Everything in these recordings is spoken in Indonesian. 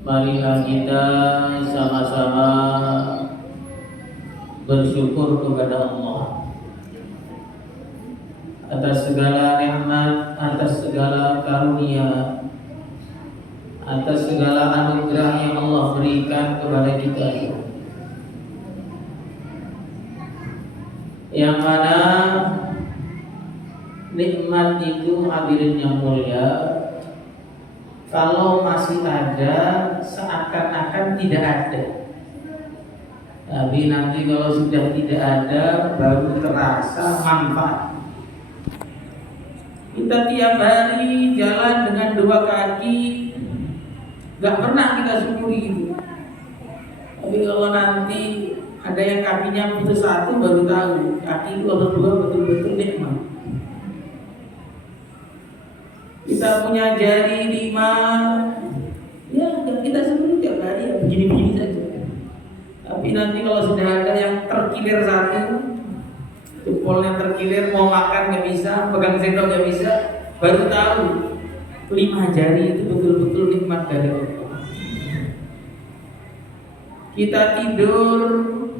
Marilah kita sama-sama bersyukur kepada Allah atas segala nikmat, atas segala karunia, atas segala anugerah yang Allah berikan kepada kita, yang mana nikmat itu hadirin yang mulia, kalau masih ada seakan-akan tidak ada. Tapi nanti kalau sudah tidak ada baru terasa manfaat. Kita tiap hari jalan dengan dua kaki, gak pernah kita syukuri itu. Tapi kalau nanti ada yang kakinya putus satu baru tahu kaki itu berdua betul-betul nikmat. Kita punya jari 5, ya kita syukuri tiap hari ya begini-begini saja. Tapi nanti kalau sudah ada yang terkilir satu, jempolnya terkilir, mau makan nggak bisa, pegang sendok nggak bisa, baru tahu 5 jari itu betul-betul nikmat dari Allah. Kita tidur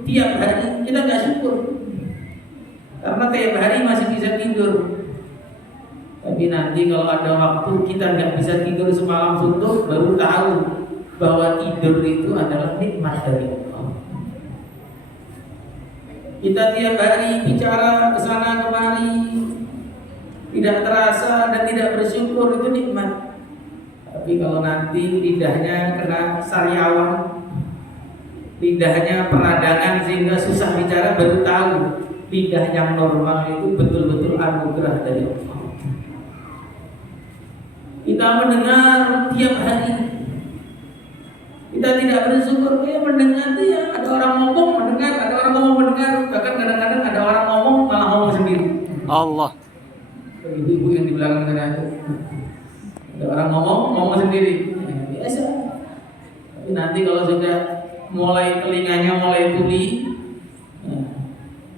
tiap hari, kita nggak syukur karena tiap hari masih bisa tidur. Tapi nanti kalau ada waktu kita nggak bisa tidur semalam suntuk, baru tahu bahwa tidur itu adalah nikmat dari Allah. Kita tiap hari bicara kesana kemari, tidak terasa dan tidak bersyukur, itu nikmat. Tapi kalau nanti lidahnya kena sariawan, lidahnya peradangan sehingga susah bicara, baru tahu lidah yang normal itu betul-betul anugerah dari Allah. Kita mendengar tiap hari, kita tidak bersyukur. Kayak mendengar itu ya, ada orang ngomong mendengar, ada orang ngomong mendengar, bahkan kadang-kadang ada orang ngomong malah ngomong sendiri. Allah. Ibu-ibu yang di belakang sana itu, ada orang ngomong sendiri, ya, biasa. Tapi nanti kalau sudah mulai telinganya mulai tuli,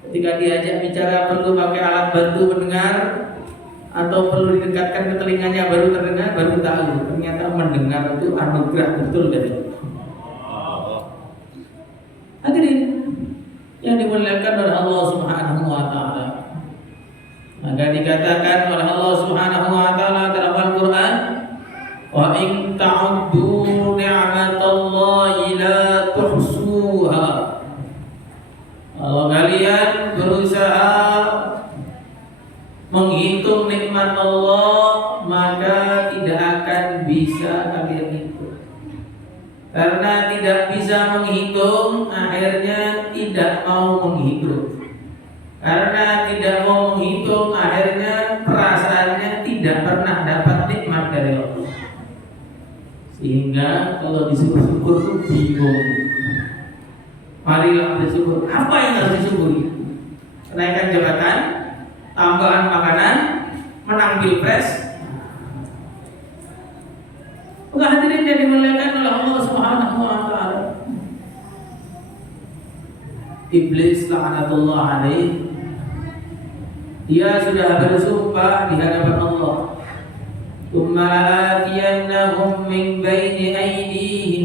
ketika diajak bicara perlu pakai alat bantu mendengar atau perlu didekatkan ke telinganya baru terdengar, baru tahu ternyata mendengar itu anugerah betul dari Allah. Hadirin yang dimuliakan oleh Allah Subhanahu wa taala, maka dikatakan oleh Allah Subhanahu wa taala dalam Al-Qur'an, wa in ta'uddu ni'matallahi la tuhsuha. Kalau kalian berusaha menghitung nikmat Allah, maka tidak akan bisa kalian hitung. Karena tidak bisa menghitung, akhirnya tidak mau menghitung. Karena tidak mau menghitung, akhirnya perasaannya tidak pernah dapat nikmat dari Allah. Sehingga kalau disuruh syukur itu bingung. Marilah bersyukur. Apa yang harus disyukuri? Kenaikan jabatan, tambahan makanan, menang pilpres. Hadirin yang dimuliakan oleh Allah Subhanahu wa taala, Iblis laknatullah alaih, dia sudah bersumpah di hadapan Allah, "Tsumma la'atiyannahum min baini aydihim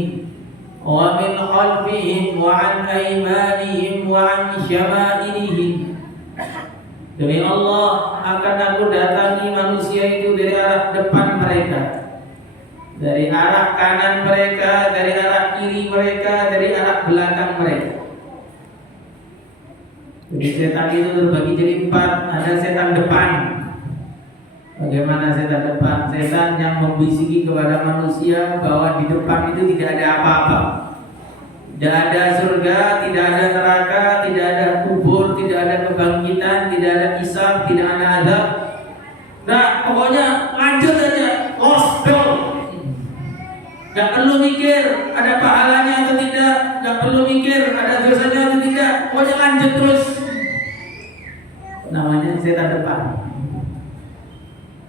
wa min khalfihim wa an aymanihim wa an syama'ilihim." Demi Allah, akan aku datangi manusia itu dari arah depan mereka, dari arah kanan mereka, dari arah kiri mereka, dari arah belakang mereka. Jadi setan itu terbagi jadi 4. Ada setan depan. Bagaimana setan depan? Setan yang membisiki kepada manusia bahwa di depan itu tidak ada apa-apa. Tidak ada surga, tidak ada neraka, tidak ada kubur, tidak ada kebangkitan, tidak ada hisab, tidak ada azab. Nah, pokoknya lanjut aja, gospel. Gak perlu mikir ada pahalanya atau tidak, gak perlu mikir ada dosanya atau tidak, pokoknya lanjut terus. Namanya setan depan.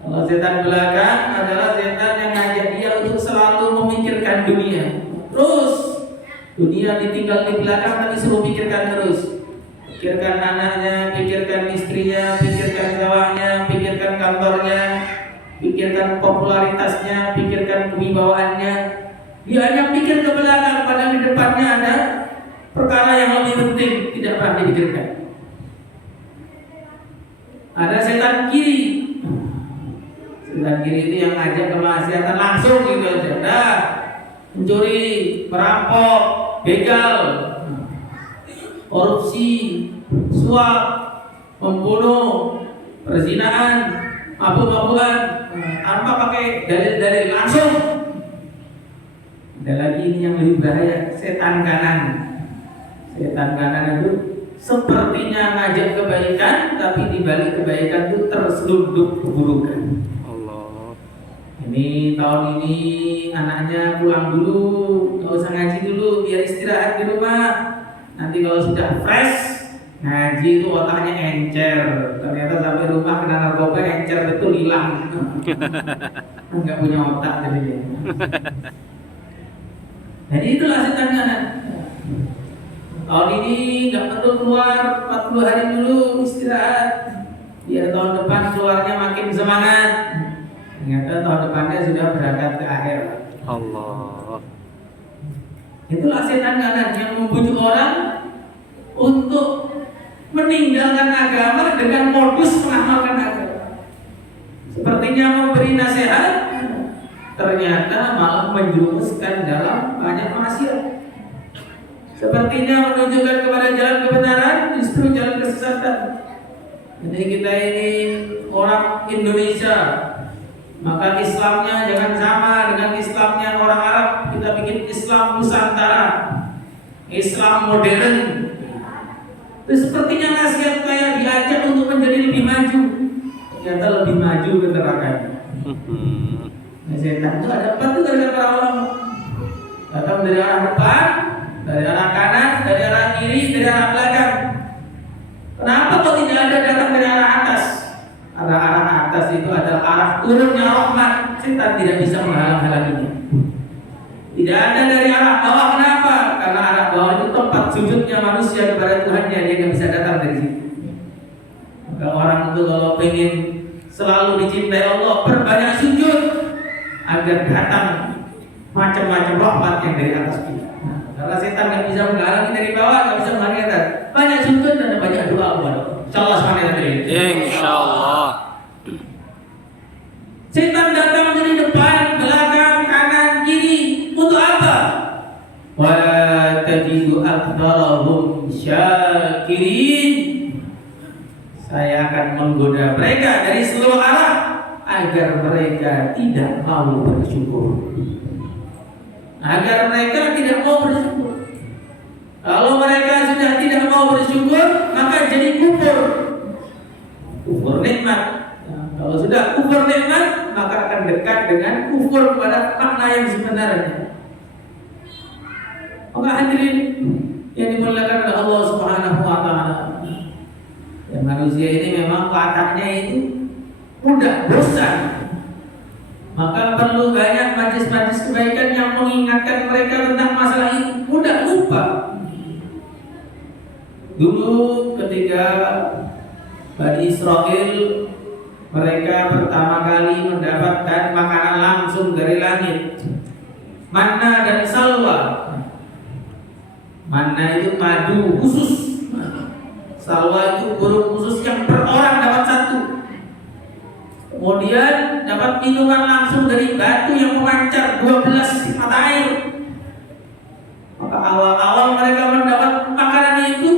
Kalau setan belakang adalah setan yang ngajak dia untuk selalu memikirkan dunia. Terus dunia ditinggal di belakang, tapi suruh pikirkan terus. Pikirkan anaknya, pikirkan istrinya, pikirkan sawahnya, pikirkan kantornya, pikirkan popularitasnya, pikirkan kewibawaannya. Dia hanya pikir depannya ada perkara yang lebih penting, tidak pernah dipikirkan. Ada setan kiri. Setan kiri itu yang ngajak kemaksiatan langsung gitu aja. Dah, mencuri, merampok, begal, korupsi, suap, membunuh, perzinahan, mabuk-mabukan, tanpa pakai dalil-dalil langsung. Ada lagi ini yang lebih bahaya, setan kanan. Setan kanan itu sepertinya ngajak kebaikan, tapi di balik kebaikan itu terselundup keburukan. Allah. Ini tahun ini anaknya pulang dulu, nggak usah ngaji dulu, biar istirahat di rumah. Nanti kalau sudah fresh ngaji itu otaknya encer. Ternyata sampai rumah kena narkoba, encer betul hilang. Nggak punya otak jadinya. Jadi itulah setan kanan. Tahun ini nggak perlu keluar 40 hari dulu istirahat. Biar tahun depan keluarnya makin semangat. Ternyata tahun depannya sudah berangkat ke akhir. Allah. Itulah setan kanan yang membujuk orang untuk meninggalkan agama dengan modus mengamalkan agama. Sepertinya memberi nasihat, ternyata malah menjerumuskan dalam banyak maksiat. Sepertinya menunjukkan kepada jalan kebenaran, justru jalan kesesatan. Jadi kita ini orang Indonesia, maka Islamnya jangan sama dengan Islamnya orang Arab. Kita bikin Islam Nusantara, Islam modern. Itu sepertinya nasihat kayak diajak untuk menjadi lebih maju, ternyata lebih maju ke neraka. Setan itu ada apa tuh dari para ulama? Datang dari arah depan, dari arah kanan, dari arah kiri, dari arah belakang. Kenapa kok tidak ada datang dari arah atas? Arah atas itu adalah arah turunnya rahmat. Setan tidak bisa menghalang-halanginya. Tidak ada dari arah bawah. Kenapa? Karena arah bawah itu tempat sujudnya manusia kepada Tuhannya, dia nggak bisa datang dari situ. Maka orang itu kalau pengen selalu dicintai Allah, berbanyak sujud agar datang macam-macam rahmat yang dari atas kita. Karena setan nggak bisa menghalangi dari bawah, nggak bisa menghalangi atas. Banyak sujud dan banyak doa kepada Allah. Insyaallah SWT. Insyaallah. Setan datang dari depan, belakang, kanan, kiri. Untuk apa? Wa tajidu aktsarahum syakirin. Saya akan menggoda mereka dari seluruh arah agar mereka tidak mau bersyukur. Agar mereka tidak mau bersyukur. Kalau mereka sudah tidak mau bersyukur, maka jadi kufur. Kufur nikmat. Nah, kalau sudah kufur nikmat, maka akan dekat dengan kufur pada makna yang sebenarnya. Maka hadirin yang dimuliakan oleh Allah Subhanahu wa taala. Ya, manusia ini memang wataknya itu mudah bosan. Maka perlu banyak majlis-majlis kebaikan yang mengingatkan mereka tentang masalah ini. Mudah lupa. Dulu ketika Bani Israel, mereka pertama kali mendapatkan makanan langsung dari langit, manna dan salwa. Manna itu madu khusus, salwa itu burung khusus yang per orang dapat satu. Kemudian dapat minuman langsung dari batu yang memancar 12 mata air. Maka awal-awal mereka mendapat makanan itu,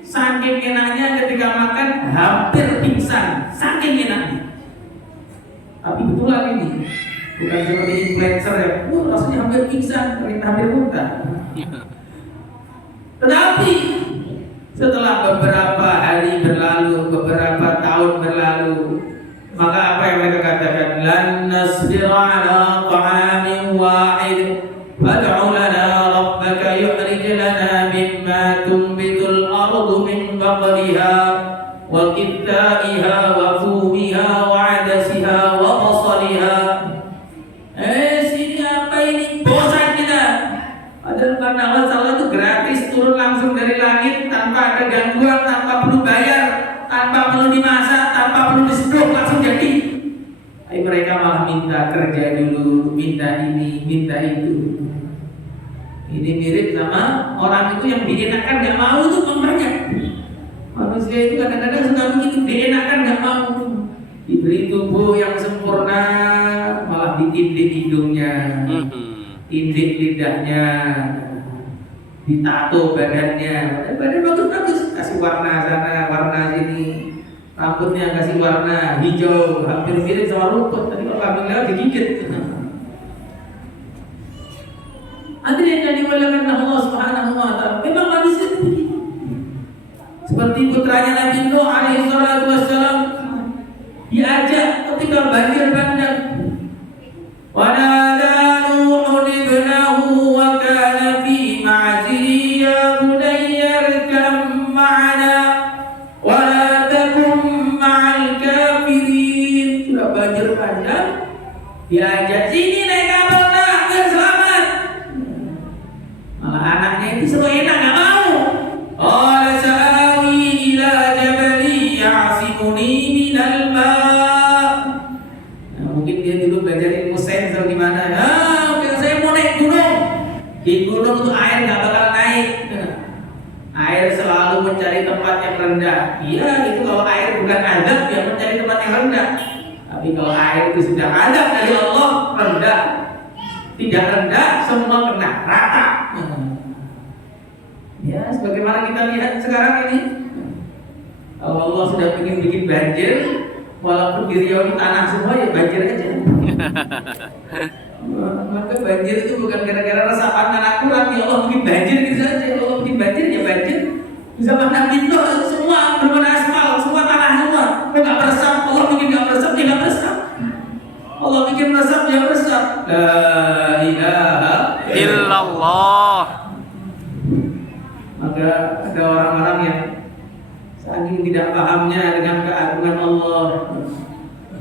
saking enaknya ketika makan hampir pingsan, saking enaknya. Tapi betulan ini bukan seperti influencer ya, rasanya hampir pingsan, hampir muntah. Tetapi setelah beberapa hari berlalu, beberapa tahun berlalu, maka apa yang mereka katakan? Lan nasbira ala ta'amin wahid fad'u lana rabbaka yu'rij lana mimma tunbitul ardu min baqliha wa qithaiha wa fumiha wa 'adasiha wa basaliha. Sini apa ini? Bosan kita. Padahal karena Allah itu gratis, turun langsung dari langit tanpa ada gangguan, tanpa perlu bayar, tanpa perlu dimasak, tanpa perlu diseduh, langsung jadi. Tapi mereka malah minta kerja dulu, minta ini, minta itu. Ini mirip sama orang itu yang dienakan nggak mau tuh banyak. Manusia itu kadang-kadang suka begitu, dienakan nggak mau. Diberi tubuh yang sempurna, malah ditindik hidungnya, tindik lidahnya, ditato badannya. Badan bagus-bagus, kasih warna sana, warna sini. Rambutnya kasih warna hijau, hampir mirip sama rumput. Tadi kalau kambing lewat digigit. Hadirin yang dimuliakan Allah Subhanahu wa taala. Memang manusia itu begitu. Seperti putranya Nabi Nuh alaihi salatu wassalam diajak ketika banjir bandang. Wa nada Nuh ibnahu wa kana fi ma'zili ya bunayya irkam ma'ana wa la takum ma'al kafirin. Sudah banjir bandang diajak sini naik kapal nak biar selamat. Malah anaknya itu semua enak nggak mau. Qala sa'awi ila jabali ya'simuni minal ma'. Nah, mungkin dia dulu belajar ilmu sains atau gimana. Saya mau naik gunung. Di gunung itu air nggak bakal naik. Air selalu mencari tempat yang rendah. Iya, itu kalau air bukan adab, dia mencari tempat yang rendah. Tapi kalau air itu sudah adab dari Allah, rendah. Tidak rendah, semua kena rata. Ya, sebagaimana kita lihat sekarang ini, kalau Allah sudah ingin bikin banjir, walaupun di Riau ini tanah semua, ya banjir aja. Maka banjir itu bukan gara-gara resapan tanah kurang, ya Allah bikin banjir gitu saja. Allah bikin banjir, ya banjir. Zaman Nabi Nuh semua berbenah aspal, semua tanah semua, nggak meresap. Allah bikin nggak meresap, dia nggak meresap. Allah bikin meresap, dia meresap. La ilaha illallah. Maka ada orang-orang yang saking tidak pahamnya dengan keagungan Allah,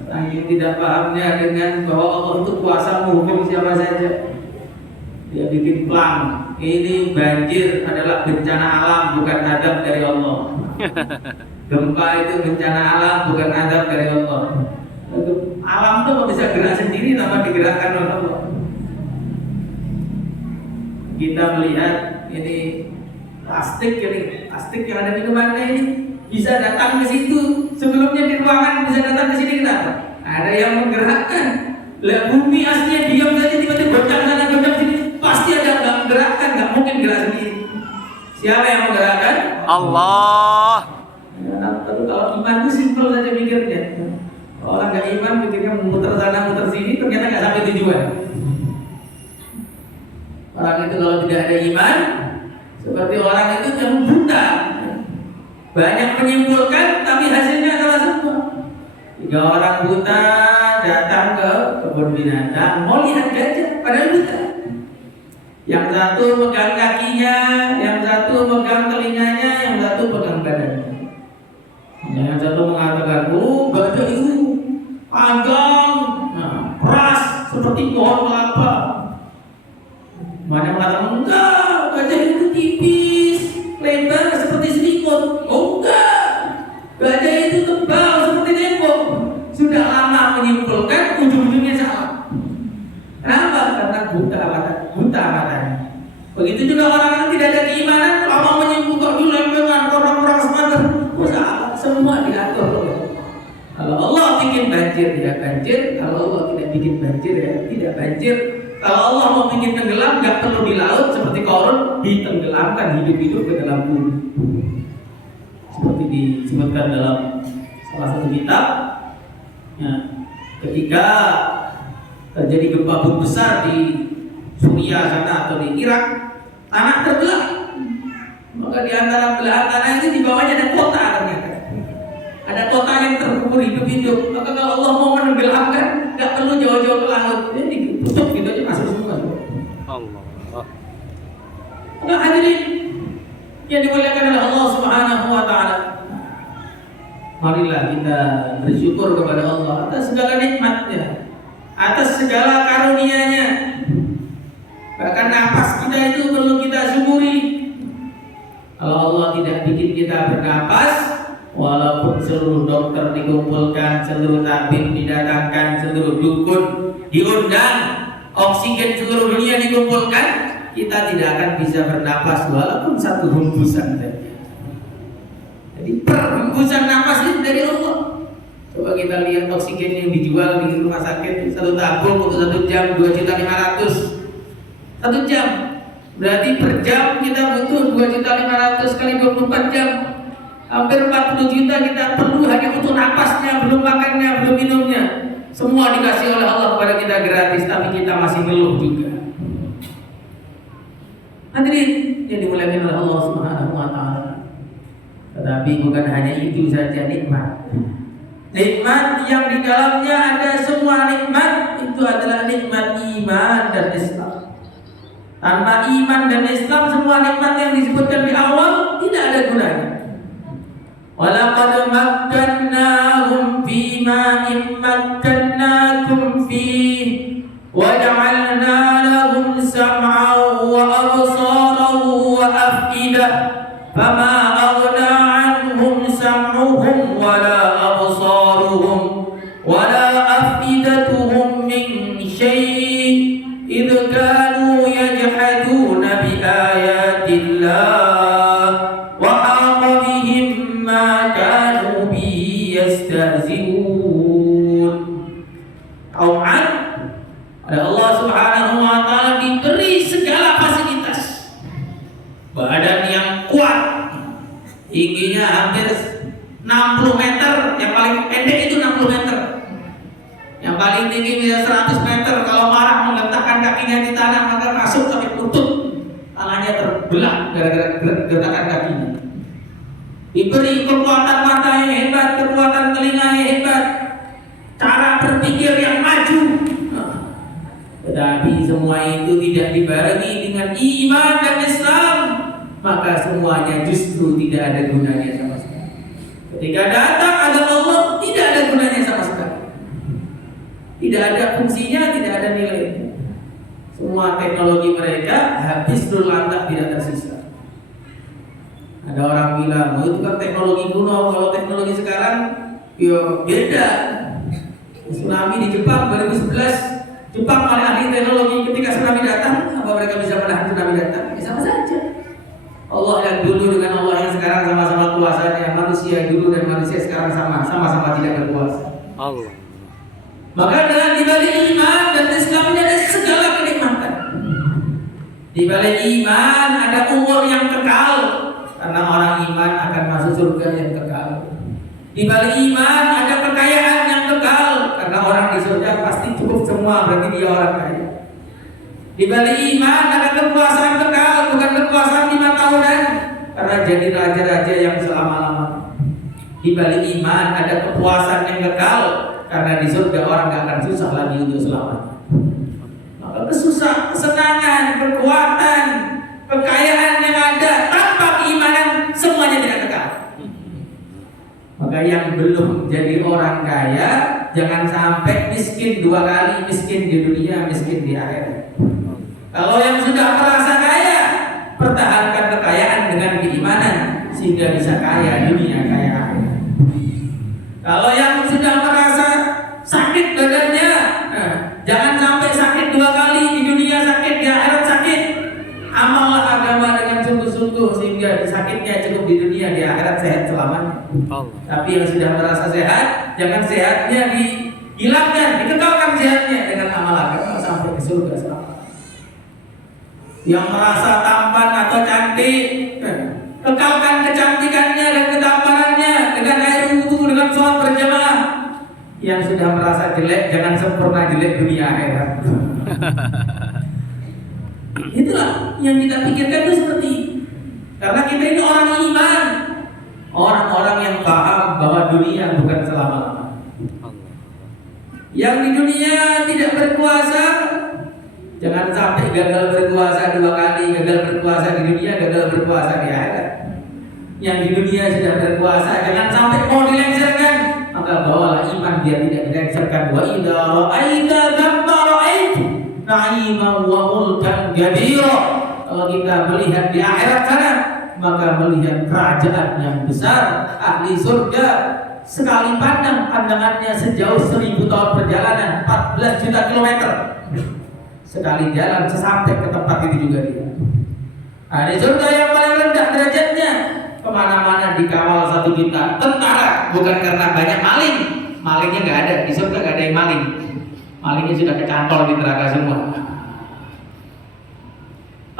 saking tidak pahamnya dengan bahwa Allah itu kuasa menghukum siapa saja, dia bikin plan. Ini banjir adalah bencana alam, bukan adab dari Allah. Gempa itu bencana alam, bukan adab dari Allah. Alam itu bisa gerak sendiri tanpa digerakkan oleh Allah. Kita melihat ini plastik yang ada di mana ini bisa datang ke situ. Sebelumnya di ruangan bisa datang ke sini, kenapa? Ada yang menggerakkan. Lah bumi aslinya diam saja, tiba-tiba goncang sana goncang sini, pasti ada yang menggerakkan, nggak mungkin gerak sendiri. Siapa yang menggerakkan? Allah. Ya, tapi kalau iman itu simpel saja mikirnya. Orang nggak iman pikirnya muter sana muter sini, ternyata nggak sampai tujuan. Orang itu kalau tidak ada iman, seperti orang itu yang buta, banyak menyimpulkan tapi hasilnya salah semua. 3 orang buta datang ke kebun binatang mau lihat gajah, padahal buta. Yang satu pegang kakinya, yang satu pegang telinganya, yang satu pegang badannya. Yang satu mengatakan, gajah itu panjang, keras seperti pohon kelapa. Mana mengatakan enggak, gajah itu tipis, lebar seperti selimut. Oh enggak, gajah itu tebal seperti tembok. Sudah lama menyimpulkan, ujung-ujungnya salah. Kenapa? Karena buta matanya. Begitu juga orang yang tidak ada keimanan, lama menyimpulkan di lempengan, orang-orang semangat. Salah, semua diatur. Kalau Allah bikin banjir, tidak banjir. Kalau Allah tidak bikin banjir, ya tidak banjir. Kalau Allah mau bikin tenggelam, nggak perlu di laut seperti Qarun, ditenggelamkan hidup-hidup ke dalam bumi. Seperti disebutkan dalam salah satu kitab, ya, ketika terjadi gempa bumi besar di Suriah sana atau di Irak, tanah terbelah. Maka di antara belahan tanah itu di bawahnya ada kota ternyata. Ada kota yang terkubur hidup-hidup. Maka kalau Allah mau menenggelamkan, nggak perlu jauh-jauh ke laut. Ini tutup gitu aja masuk semua. Allah. Nah, hadirin yang dimuliakan oleh Allah Subhanahu wa taala. Marilah kita bersyukur kepada Allah atas segala nikmatnya, atas segala karunia-Nya. Bahkan napas kita itu perlu kita syukuri. Kalau Allah tidak bikin kita bernapas, walaupun seluruh dokter dikumpulkan, seluruh tabib didatangkan, seluruh dukun diundang, oksigen seluruh dunia dikumpulkan, kita tidak akan bisa bernapas walaupun satu hembusan saja. Jadi perhembusan napas itu dari Allah. Coba kita lihat oksigen yang dijual di rumah sakit, satu tabung untuk 1 jam 2.500.000. 1 jam berarti per jam kita butuh 2.500.000 kali 24 jam, hampir 40 juta kita perlu hanya untuk napasnya, belum makannya, belum minumnya. Semua dikasih oleh Allah kepada kita gratis, tapi kita masih ngeluh juga. Hadirin yang dimuliakan oleh Allah Subhanahu wa taala. Tetapi bukan hanya itu saja nikmat. Nikmat yang di dalamnya ada semua nikmat itu adalah nikmat iman dan Islam. Tanpa iman dan Islam, semua nikmat yang disebutkan di awal tidak ada gunanya. Walaqad makkannahum fima immakkannakum fihi wa ja'alna lahum sam'an wa absaran wa af'idah fama aghna 'anhum sam'uhum wala absaruhum wala af'idatuhum min syai' idh kanu yajhaduna bi ayatillah wa haqa bihim ma kanu bihi yastahzi'un. Tau'an oleh Allah Subhanahu wa taala diberi segala fasilitas. Badan yang kuat, tingginya hampir 60 meter, yang paling pendek itu 60 meter, yang paling tinggi bisa 100 meter. Kalau marah meletakkan kakinya di tanah maka masuk sampai lutut, tangannya terbelah gara-gara gertakan kakinya. Diberi kekuatan mata yang hebat, kekuatan telinga yang hebat, cara berpikir yang maju. Tetapi semua itu tidak dibarengi dengan iman dan Islam, maka semuanya justru tidak ada gunanya sama sekali. Ketika datang azab Allah, tidak ada gunanya sama sekali. Tidak ada fungsinya, tidak ada nilainya. Semua teknologi mereka habis lantak, tidak tersisa. Ada orang bilang, oh itu kan teknologi kuno, kalau teknologi sekarang ya beda. Tsunami di Jepang 2011, Jepang paling ahli teknologi, ketika tsunami datang, apa mereka bisa menahan tsunami datang? Ya sama saja. Allah yang dulu dengan Allah yang sekarang sama-sama kuasanya. Manusia dulu dan manusia sekarang sama-sama tidak berkuasa. Allah. Maka dengan dibalik iman dan Islam ini ada segala kenikmatan. Di balik iman ada umur yang kekal, karena orang iman akan masuk surga yang kekal. Di balik iman ada kekayaan yang kekal, karena orang di surga pasti cukup semua, berarti dia orang kaya. Di balik iman ada kekuasaan kekal, bukan kekuasaan 5 tahunan, karena jadi raja-raja yang selama-lamanya. Di balik iman ada kepuasan yang kekal, karena di surga orang gak akan susah lagi untuk selamanya. Maka kesenangan, kekuatan, kekayaan yang ada tanpa keimanan semuanya tidak kekal. Maka yang belum jadi orang kaya jangan sampai miskin 2 kali, miskin di dunia, miskin di akhirat. Kalau yang sudah merasa kaya, pertahankan kekayaan dengan keimanan sehingga bisa kaya dunia, kaya akhirat. Kalau yang sudah merasa sakit badannya, jangan sampai sakit 2 kali, di dunia sakit, di akhirat sakit. Amallah agama dengan sungguh-sungguh sehingga sakitnya cukup di dunia, di akhirat sehat selamanya. Tapi yang sudah merasa sehat, jangan sehatnya dihilangkan, dikekalkan sehatnya dengan amal agama sampai ke surga selamanya. Yang merasa tampan atau cantik, kekalkan kecantikannya dan ketamparannya dengan air wudu, dengan sholat berjamaah. Yang sudah merasa jelek, jangan sempurna jelek dunia akhirat. Itulah yang kita pikirkan itu seperti itu. Karena kita ini orang iman, orang-orang yang paham bahwa dunia bukan selama-lamanya. Yang di dunia tidak berkuasa, jangan sampai gagal berkuasa 2 kali, gagal berkuasa di dunia, gagal berkuasa di akhirat. Yang di dunia sudah berkuasa, jangan sampai mau dilengsarkan, maka bawalah iman biar tidak dilengsarkan. Wa idza ra'aita thamma ra'aita na'iman wa mulkan kabira. Kalau kita melihat di akhirat sana, maka melihat kerajaan yang besar, ahli surga. Sekali pandang, pandangannya sejauh 1000 tahun perjalanan, 14 juta kilometer. sekali jalan sampai ke tempat itu juga dia. Nah, di surga yang paling rendah derajatnya, kemana-mana dikawal 1 juta tentara, bukan karena banyak maling. Malingnya nggak ada di surga, nggak ada yang maling. Malingnya sudah kecantol di neraka semua.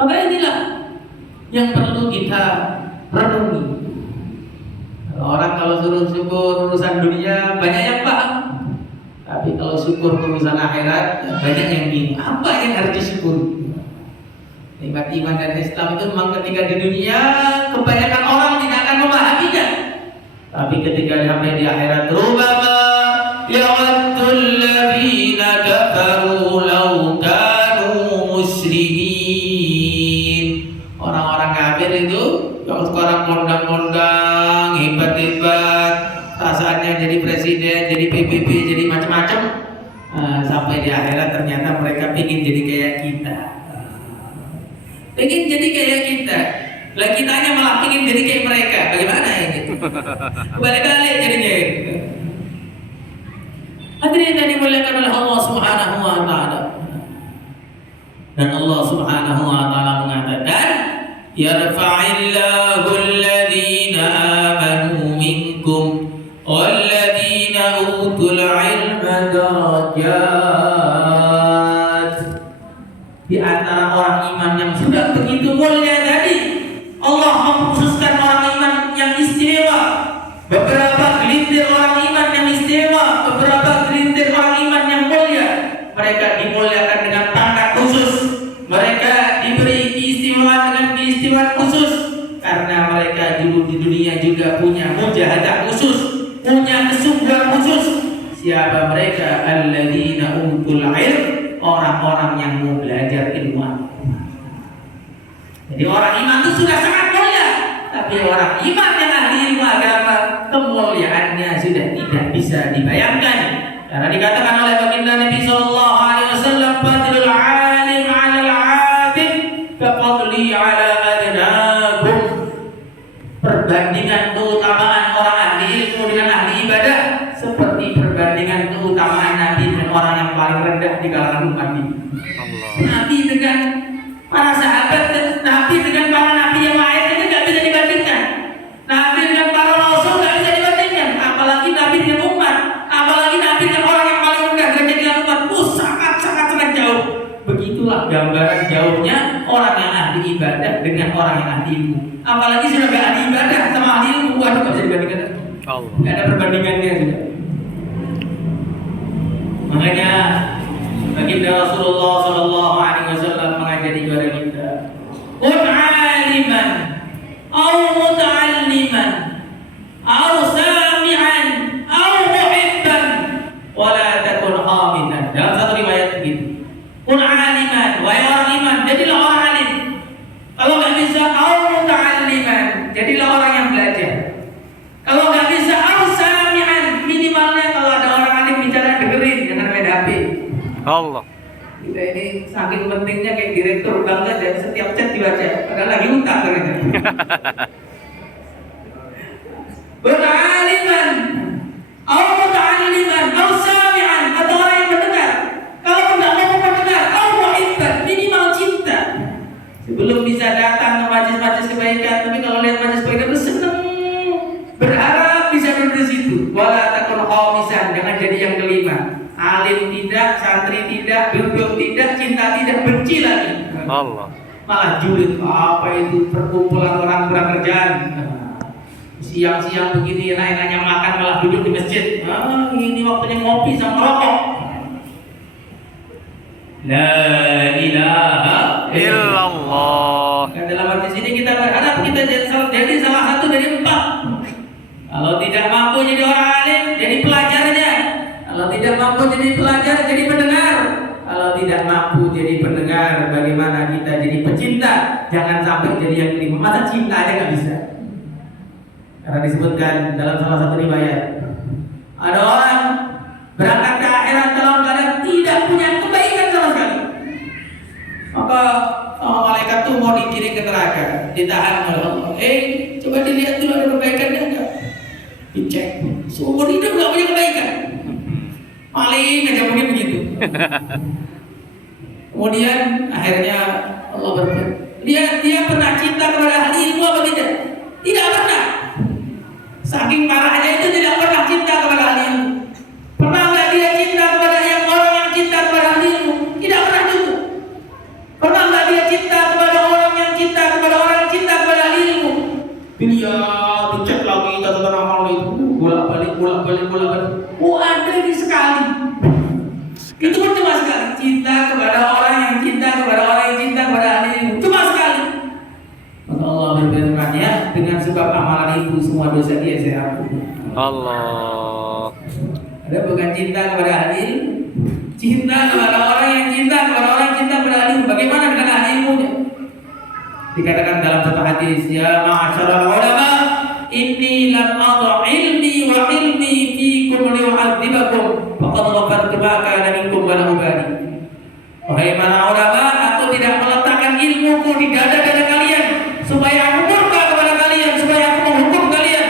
Maka inilah yang perlu kita renungi. Orang kalau suruh syukur urusan dunia banyak yang paham, tapi kalau syukur urusan akhirat banyak yang bingung. Apa yang harus disyukuri? Nikmat iman dan Islam itu memang ketika di dunia kebanyakan orang tidak akan memahaminya, tapi ketika sampai di akhirat rubama yawaddul ladzina kafaru law kanu muslimin. Orang-orang kafir itu yang sekarang kondang-kondang hebat-hebat, perasaannya jadi presiden, jadi PBB, jadi macam-macam, sampai di akhirat ternyata mereka ingin jadi kayak kita. Pengen jadi kayak kita, lah kitanya malah pengen jadi kayak mereka. Bagaimana ini? Balik-balik jadinya. Hadirin yang dimuliakan oleh Allah Subhanahu wa taala. Dan Allah Subhanahu wa taala mengatakan, yarfa'illahu alladhina amanu minkum walladhina utul ilma darajat. Di antara orang iman yang sudah begitu mulia tadi, Allah mengkhususkan orang iman yang istimewa. Beberapa gelintir orang iman yang istimewa, beberapa gelintir orang iman yang mulia. Mereka dimuliakan dengan pangkat khusus. Mereka diberi keistimewaan dengan keistimewaan khusus karena mereka dulu di dunia juga punya mujahadah khusus, punya kesungguhan khusus. Siapa mereka? Alladzina utul ilm, orang-orang yang mau belajar ilmu agama. Jadi orang iman itu sudah sangat mulia, tapi orang iman yang ahli ilmu agama kemuliaannya sudah tidak bisa dibayangkan. Karena dikatakan oleh baginda Nabi sallallahu alaihi wasallam, fadlul alim 'ala al-'abid kafadli 'ala adnakum. Perbandingan keutamaan orang ahli ilmu dengan ahli ibadah seperti perbandingan keutamaan Nabi dengan orang yang paling rendah di kalangan umat ini. Nabi dengan para sahabat, Nabi dengan para nabi yang lain itu tidak bisa dibandingkan. Nabi dengan para rasul tidak bisa dibandingkan. Apalagi Nabi dengan umat, apalagi Nabi dengan orang yang paling rendah derajat di umat. Sangat jauh. Begitulah gambaran jauhnya orang yang ahli ibadah dengan orang yang ahli ilmu. Apalagi sudah tidak ahli ibadah sama ahli ilmu, waduh tidak bisa dibandingkan. Tidak ada perbandingannya juga. Makanya baginda Rasulullah sallallahu alaihi wasallam mengajari kepada kita, kun aliman aw muta'alliman aw sami'an aw muhibban wa la takun hamidan. Dalam satu riwayat begitu. Kun aliman, wahai orang iman, jadilah orang alim. Kalau enggak bisa aw muta'alliman, jadilah orang yang belajar. Kalau enggak bisa aw sami'an, minimalnya kalau ada orang alim bicara dengerin, jangan main HP. Allah. Kita ini saking pentingnya kayak direktur bank aja, setiap chat dibaca, padahal lagi utang ternyata. Beraliman, atau muta'alliman, atau sami'an, atau orang yang mendengar. Kalau tidak mau mendengar, atau muhibban, minimal cinta. Sebelum bisa datang ke majelis-majelis kebaikan, tapi kalau lihat majelis kebaikan itu senang, berharap bisa duduk di situ. Wala takun khamisan, jangan jadi yang kelima. Alim tidak, santri tidak, duduk tidak, cinta tidak, benci lagi. Allah. Malah julid, apa itu perkumpulan orang kurang kerjaan. Siang-siang begini enak-enaknya makan malah duduk di masjid. Ini waktunya ngopi sama rokok. La ilaha illallah. Dan dalam hadis ini kita berharap kita jadi salah satu dari 4. Kalau tidak mampu jadi orang alim, jadi pelajarnya. Kalau tidak mampu jadi pelajar, jadi pendengar. Kalau tidak mampu jadi pendengar, bagaimana kita jadi pecinta? Jangan sampai jadi yang kelima. Masa cinta aja nggak bisa? Karena disebutkan dalam salah satu riwayat, ada orang berangkat ke akhirat dalam keadaan tidak punya kebaikan sama sekali. Maka malaikat itu mau dikirim ke neraka, ditahan oleh Allah. Coba dilihat dulu ada kebaikannya enggak? Dicek. Seumur hidup nggak punya kebaikan. Paling aja mungkin begitu. Kemudian akhirnya Allah berfirman, dia pernah cinta kepada ahli ilmu apa tidak? Tidak pernah. Saking parahnya itu tidak pernah cinta kepada ahli ilmu. Pernah nggak dia cinta kepada orang yang cinta kepada ahli ilmu? Tidak pernah juga. Pernah nggak dia cinta kepada orang yang cinta kepada orang yang cinta kepada ahli ilmu? Dia dicek lagi catatan amal itu, bolak-balik. Ada ini sekali. Itu pun cuma sekali. Cinta kepada orang yang cinta kepada orang yang cinta kepada ahli ilmu. Cuma sekali. Maka Allah berfirman, ya, dengan sebab amalan itu semua dosa dia saya ampuni. Allah. Ada bukan cinta kepada ahli ilmu, cinta kepada orang yang cinta kepada orang yang cinta kepada ahli ilmu. Bagaimana dengan ahli ilmunya? Dikatakan dalam satu hadis, ya ma'asyaral ulama, inni lam adha ilmi wa ilmi fikum liu'adzibakum faqad ghafartu ma kana minkum wa la ubali. Wahai para ulama, aku tidak meletakkan ilmuku di dada-dada kalian supaya aku murka kepada kalian, supaya aku menghukum kalian.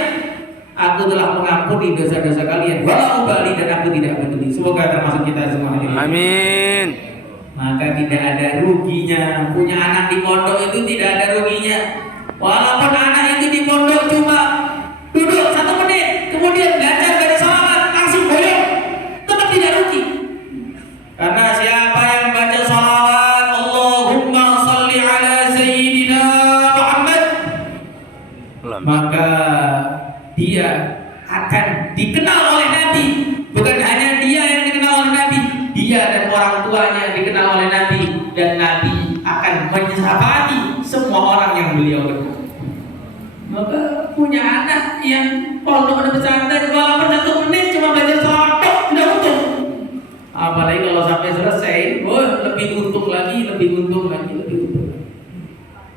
Aku telah mengampuni dosa-dosa kalian, wa la ubali, dan aku tidak peduli. Semoga termasuk kita semua. Amin. Maka tidak ada ruginya punya anak di pondok, itu tidak ada ruginya. Walaupun anak itu di pondok cuma duduk 1 menit, kemudian belajar dari salawat langsung goyang, tetap tidak rugi. Karena siapa yang baca salawat Allahumma salli ala sayyidina Muhammad, maka dia akan dikenal oleh Nabi. Bukan hanya dia yang dikenal oleh Nabi, dia dan orang tuanya dikenal oleh Nabi, dan Nabi akan menyafati semua orang yang beliau kenal. Maka punya anak yang pondok ada pesantren, walaupun 1 menit cuma belajar salawat sudah untung. Apalagi kalau sampai selesai, lebih untung lagi.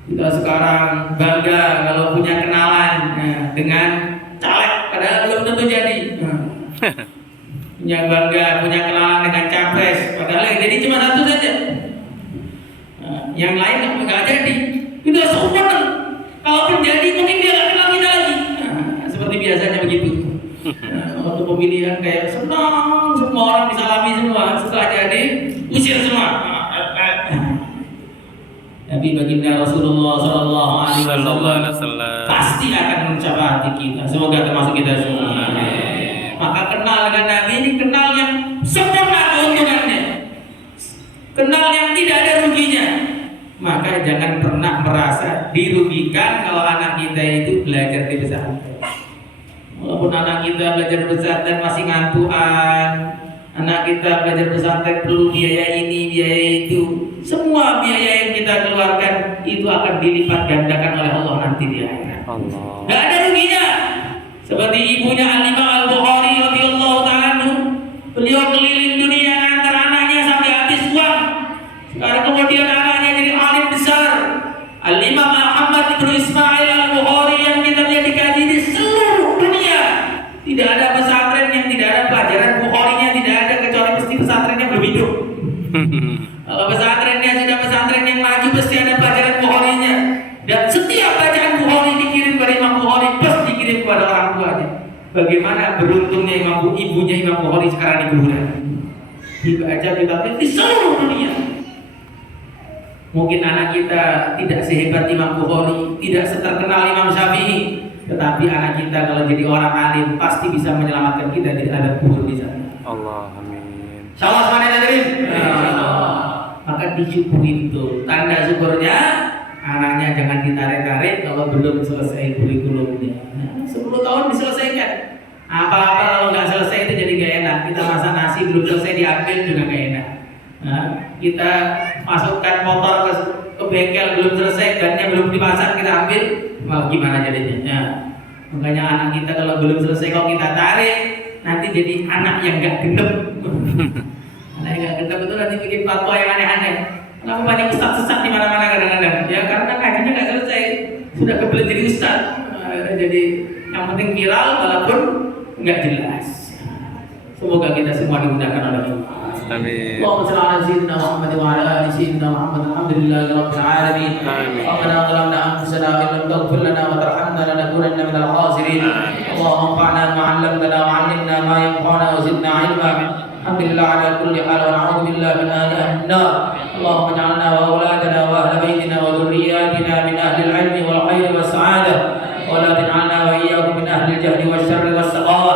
Kita sekarang bangga kalau punya kenalan dengan caleg, padahal belum tentu jadi. Yang bangga punya kenalan dengan capres, padahal yang jadi cuma 1 saja. Yang lain nggak jadi. Sudah sempurna. Kalaupun jadi mungkin dia nggak kenal kita lagi. Seperti biasanya begitu. Waktu pemilihan kayak senang, semua orang disalami semua. Setelah jadi usir semua. Nabi baginda Rasulullah Sallallahu Alaihi Wasallam pasti akan mencapai kita. Semoga termasuk kita semua. Maka kenal dengan Nabi ini kenal yang sempurna keuntungannya, kenal yang tidak ada ruginya. Maka jangan pernah merasa dirugikan kalau anak kita itu belajar di pesantren. Walaupun anak kita belajar di pesantren masih ngantuan, anak kita belajar pesantren perlu biaya ini, biaya itu, semua biaya yang kita keluarkan itu akan dilipat gandakan oleh Allah nanti di akhirat. Gak ada ruginya. Seperti ibunya Al-Imam Al-Bukhari radhiyallahu ta'ala anhu, beliau keliling dunia antara anaknya sampai habis uang. Sekarang kemudian anaknya jadi alim besar, Al-Imam Muhammad ibnu Ismail Al-Bukhari, yang kitabnya dikaji di seluruh dunia. Tidak ada pesantren yang tidak ada pelajaran Bukharinya, tidak ada, kecuali pasti pesantrennya belum hidup. Kalau pesantrennya sudah pesantren yang maju, pasti ada pelajaran Bukharinya. Dan setiap bacaan Bukhari dikirim kepada Imam Bukhari, pasti dikirim kepada orang tuanya. Bagaimana beruntungnya ibunya Imam Bukhari sekarang di kuburan. Dibaca kitabnya di seluruh dunia. Mungkin anak kita tidak sehebat Imam Bukhari, tidak seterkenal Imam Syafi'i, tetapi anak kita kalau jadi orang alim pasti bisa menyelamatkan kita dari adab kubur di sana. Allah, amin. Insyaallah semuanya hadirin. Maka disyukuri itu. Tanda syukurnya, anaknya jangan ditarik-tarik kalau belum selesai kurikulumnya. 10 tahun diselesaikan. Apa-apa kalau nggak selesai itu jadi gak enak. Kita masak nasi belum selesai diambil juga gak enak. Kita masukkan motor ke bengkel belum selesai, bannya belum dipasang kita ambil, gimana jadinya? Makanya anak kita kalau belum selesai kalau kita tarik, nanti jadi anak yang gak gendep. Anak yang gak gendep itu nanti bikin fatwa yang aneh-aneh. Kenapa banyak ustaz sesat di mana-mana kadang-kadang? Ya karena kajinya gak selesai, sudah kebelet jadi ustaz. Jadi yang penting viral walaupun nggak jelas. Semoga kita semua dimudahkan oleh Allah. Amin. Allahumma shalli ala sayyidina Muhammad wa ala ali sayyidina Muhammad. Alhamdulillahi rabbil alamin. Rabbana zalamna anfusana wa illam taghfir lana wa tarhamna lanakunanna minal khasirin. Allahumma anfa'na bima 'allamtana wa 'allimna ma yanfa'una wa zidna 'ilma. الحمد لله على كل حال ونعوذ بالله من أهل النار اللهم اجعلنا وأولادنا وأهل بيتنا وذرياتنا من أهل العلم والخير والسعادة ولا تجعلنا وإياكم من أهل الجهل والشر والسخاوة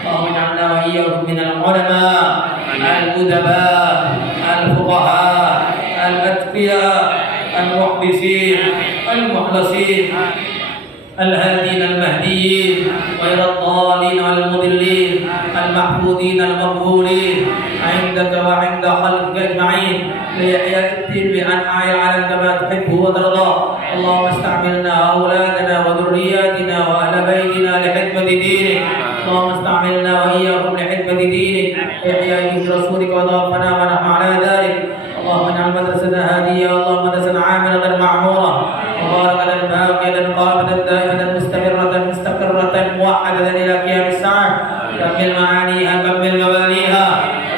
اللهم اجعلنا وإياكم من العلماء الأدباء الفقهاء الأتقياء المخبسين المخلصين الهادين المهديين غير الضالين ولا المضلين المحفوظين المقبولين عندك وعند خلقك اجمعين ليحيى الدين بانحاء العالم كما تحب وترضى اللهم استعملنا اولادنا وذرياتنا واهل بيتنا لخدمه دينك اللهم استعملنا واياهم لخدمه دينك احياء دين رسولك وتوفنا ونحن على ذلك اللهم اجعل مدرستنا هاديه اللهم مدرسه عامله معموره مباركه باقيه قابله دائمه مستمره مستقره موحده الى قيام الساعه كمل معانيها كمل مبانيها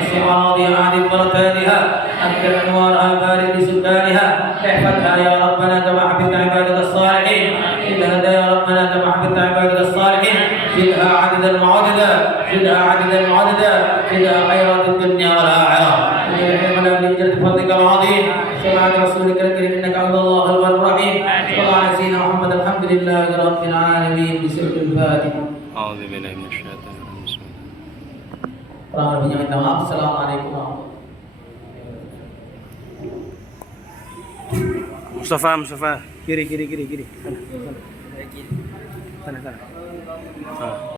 الصراط عادل مرتادها أكثر أنوارها بارك لسكانها احفظها يا ربنا كما حفظت عبادك الصالحين زدها يا ربنا كما حفظت عبادك الصالحين زدها عددا وعددا زدها عددا وعددا زدها خيرات الدنيا والآخرة وجعلنا من جلد فضلك العظيم سمعت رسولك الكريم إنك عبد الله هو الرحيم صلى الله على سيدنا محمد الحمد لله رب العالمين بسر الفاتحة أعوذ بالله من الشيطان الرجيم. kurang lebihnya minta maaf. Assalamualaikum warahmatullahi Mustafa, kiri. Sana.